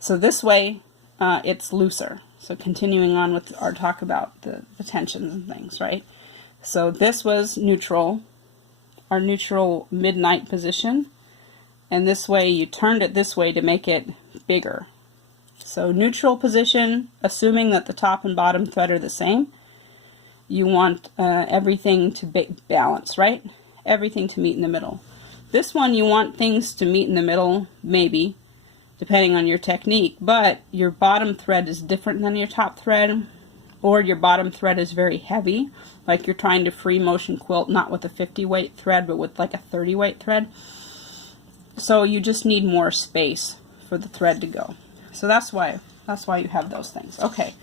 So this way it's looser. So continuing on with our talk about the tensions and things, right? So this was neutral, our neutral midnight position, and this way you turned it this way to make it bigger. So neutral position, assuming that the top and bottom thread are the same, you want everything to balance, right? Everything to meet in the middle. This one you want things to meet in the middle, maybe, depending on your technique, but your bottom thread is different than your top thread, or your bottom thread is very heavy, like you're trying to free motion quilt, not with a 50 weight thread, but with like a 30 weight thread. So you just need more space for the thread to go. So that's why you have those things. Okay,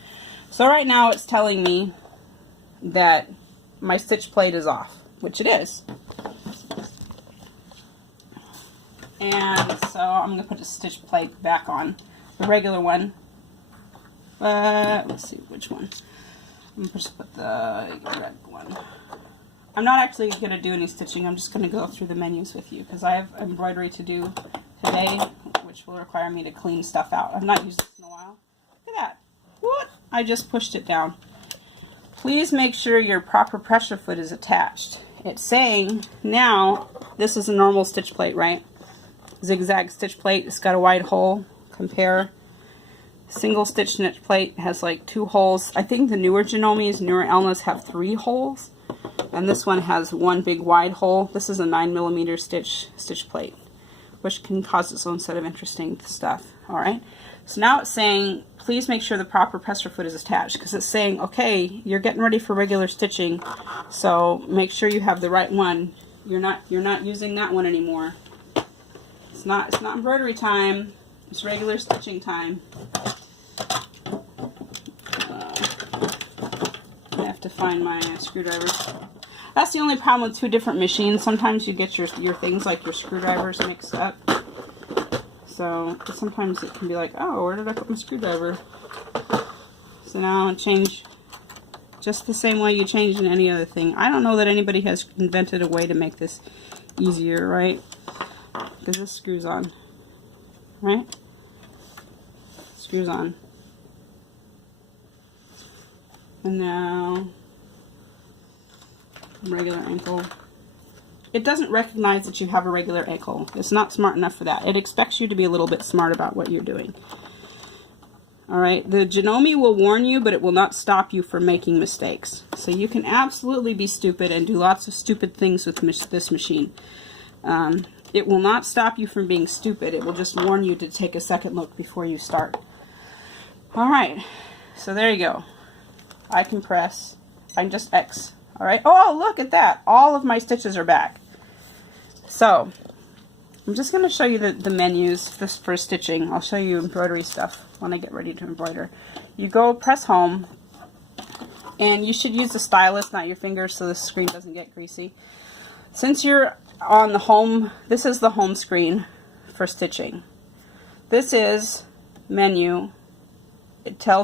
so right now it's telling me that my stitch plate is off, which it is. And so I'm going to put a stitch plate back on, the regular one. Let's see which one. I'm going to just put the red one. I'm not actually going to do any stitching. I'm just going to go through the menus with you because I have embroidery to do today, which will require me to clean stuff out. I've not used this in a while. Look at that. What? I just pushed it down. Please make sure your proper pressure foot is attached. It's saying now this is a normal stitch plate, right? Zigzag stitch plate. It's got a wide hole. Compare. Single stitch stitch plate has like 2 holes. I think the newer Janomis, newer Elnas have 3 holes, and this one has 1 big wide hole. This is a 9mm stitch plate, which can cause its own set of interesting stuff. All right. So now it's saying, please make sure the proper presser foot is attached, because it's saying, okay, you're getting ready for regular stitching, so make sure you have the right one. You're not using that one anymore. It's not embroidery time. It's regular stitching time. I have to find my screwdriver. That's the only problem with 2 different machines. Sometimes you get your things like your screwdrivers mixed up. So sometimes it can be like, oh, where did I put my screwdriver? So now I change just the same way you change in any other thing. I don't know that anybody has invented a way to make this easier, right? Because this screws on, right? Screws on. And now regular ankle. It doesn't recognize that you have a regular ankle. It's not smart enough for that. It expects you to be a little bit smart about what you're doing. Alright, the Janome will warn you, but it will not stop you from making mistakes. So you can absolutely be stupid and do lots of stupid things with this machine. It will not stop you from being stupid. It will just warn you to take a second look before you start. Alright, so there you go. I can press. I can just X. Alright, oh, look at that. All of my stitches are back. So, I'm just going to show you the menus for stitching. I'll show you embroidery stuff when I get ready to embroider. You go press home, and you should use the stylus, not your fingers, so the screen doesn't get greasy. Since you're on the home, this is the home screen for stitching. This is menu. It tells